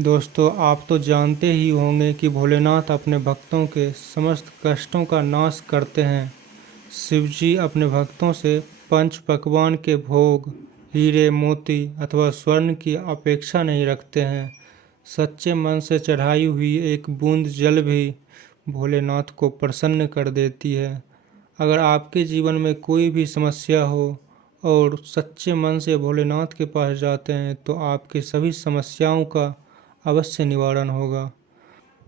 दोस्तों, आप तो जानते ही होंगे कि भोलेनाथ अपने भक्तों के समस्त कष्टों का नाश करते हैं। शिवजी अपने भक्तों से पंच पकवान के भोग, हीरे मोती अथवा स्वर्ण की अपेक्षा नहीं रखते हैं। सच्चे मन से चढ़ाई हुई एक बूंद जल भी भोलेनाथ को प्रसन्न कर देती है। अगर आपके जीवन में कोई भी समस्या हो और सच्चे मन से भोलेनाथ के पास जाते हैं तो आपकी सभी समस्याओं का अवश्य निवारण होगा।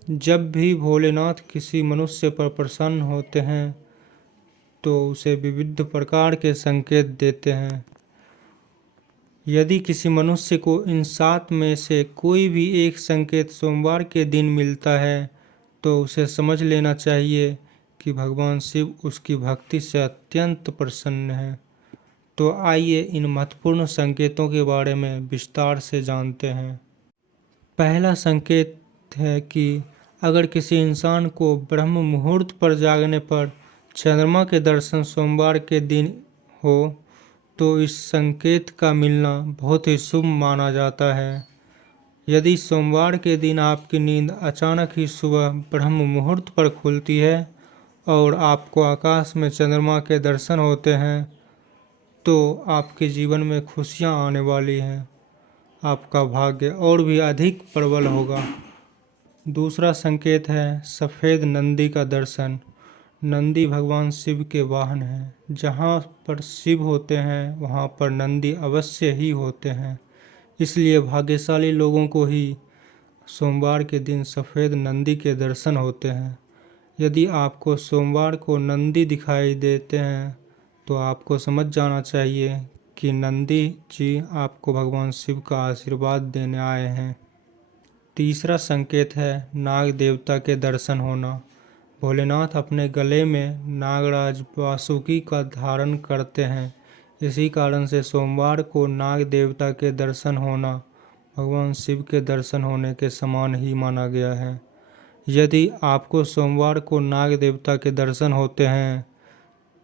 जब भी भोलेनाथ किसी मनुष्य पर प्रसन्न होते हैं तो उसे विविध प्रकार के संकेत देते हैं। यदि किसी मनुष्य को इन 7 में से कोई भी एक संकेत सोमवार के दिन मिलता है तो उसे समझ लेना चाहिए कि भगवान शिव उसकी भक्ति से अत्यंत प्रसन्न हैं। तो आइए इन महत्वपूर्ण संकेतों के बारे में विस्तार से जानते हैं। पहला संकेत है कि अगर किसी इंसान को ब्रह्म मुहूर्त पर जागने पर चंद्रमा के दर्शन सोमवार के दिन हो तो इस संकेत का मिलना बहुत ही शुभ माना जाता है। यदि सोमवार के दिन आपकी नींद अचानक ही सुबह ब्रह्म मुहूर्त पर खुलती है और आपको आकाश में चंद्रमा के दर्शन होते हैं तो आपके जीवन में खुशियां आने वाली हैं। आपका भाग्य और भी अधिक प्रबल होगा। दूसरा संकेत है सफ़ेद नंदी का दर्शन। नंदी भगवान शिव के वाहन हैं। जहाँ पर शिव होते हैं वहाँ पर नंदी अवश्य ही होते हैं। इसलिए भाग्यशाली लोगों को ही सोमवार के दिन सफ़ेद नंदी के दर्शन होते हैं। यदि आपको सोमवार को नंदी दिखाई देते हैं तो आपको समझ जाना चाहिए कि नंदी जी आपको भगवान शिव का आशीर्वाद देने आए हैं। तीसरा संकेत है नाग देवता के दर्शन होना। भोलेनाथ अपने गले में नागराज वासुकी का धारण करते हैं। इसी कारण से सोमवार को नाग देवता के दर्शन होना भगवान शिव के दर्शन होने के समान ही माना गया है। यदि आपको सोमवार को नाग देवता के दर्शन होते हैं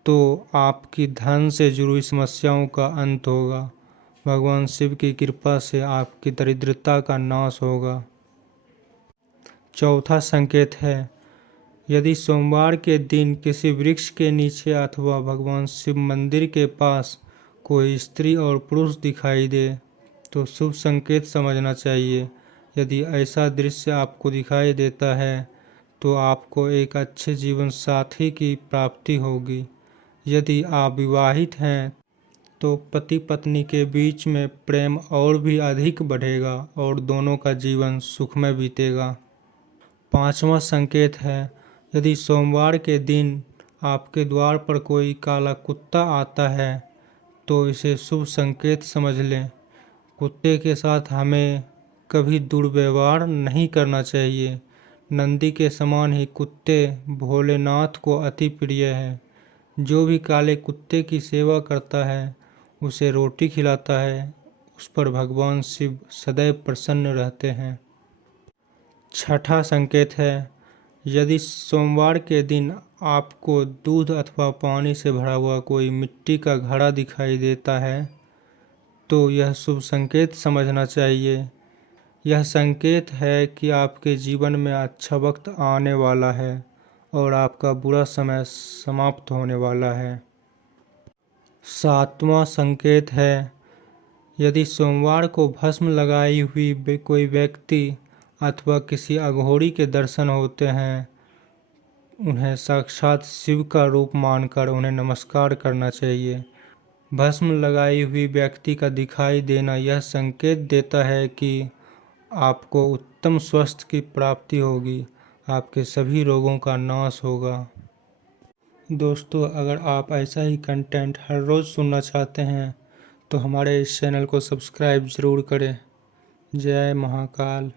तो आपकी धन से जुड़ी समस्याओं का अंत होगा। भगवान शिव की कृपा से आपकी दरिद्रता का नाश होगा। चौथा संकेत है यदि सोमवार के दिन किसी वृक्ष के नीचे अथवा भगवान शिव मंदिर के पास कोई स्त्री और पुरुष दिखाई दे तो शुभ संकेत समझना चाहिए। यदि ऐसा दृश्य आपको दिखाई देता है तो आपको एक अच्छे जीवन साथी की प्राप्ति होगी। यदि आप विवाहित हैं तो पति पत्नी के बीच में प्रेम और भी अधिक बढ़ेगा और दोनों का जीवन सुखमय बीतेगा। पांचवा संकेत है यदि सोमवार के दिन आपके द्वार पर कोई काला कुत्ता आता है तो इसे शुभ संकेत समझ लें। कुत्ते के साथ हमें कभी दुर्व्यवहार नहीं करना चाहिए। नंदी के समान ही कुत्ते भोलेनाथ को अति प्रिय हैं। जो भी काले कुत्ते की सेवा करता है, उसे रोटी खिलाता है, उस पर भगवान शिव सदैव प्रसन्न रहते हैं। छठा संकेत है यदि सोमवार के दिन आपको दूध अथवा पानी से भरा हुआ कोई मिट्टी का घड़ा दिखाई देता है तो यह शुभ संकेत समझना चाहिए। यह संकेत है कि आपके जीवन में अच्छा वक्त आने वाला है और आपका बुरा समय समाप्त होने वाला है। सातवां संकेत है यदि सोमवार को भस्म लगाई हुई कोई व्यक्ति अथवा किसी अघोरी के दर्शन होते हैं, उन्हें साक्षात शिव का रूप मानकर उन्हें नमस्कार करना चाहिए। भस्म लगाई हुई व्यक्ति का दिखाई देना यह संकेत देता है कि आपको उत्तम स्वास्थ्य की प्राप्ति होगी, आपके सभी रोगों का नाश होगा। दोस्तों, अगर आप ऐसा ही कंटेंट हर रोज़ सुनना चाहते हैं तो हमारे इस चैनल को सब्सक्राइब ज़रूर करें। जय महाकाल।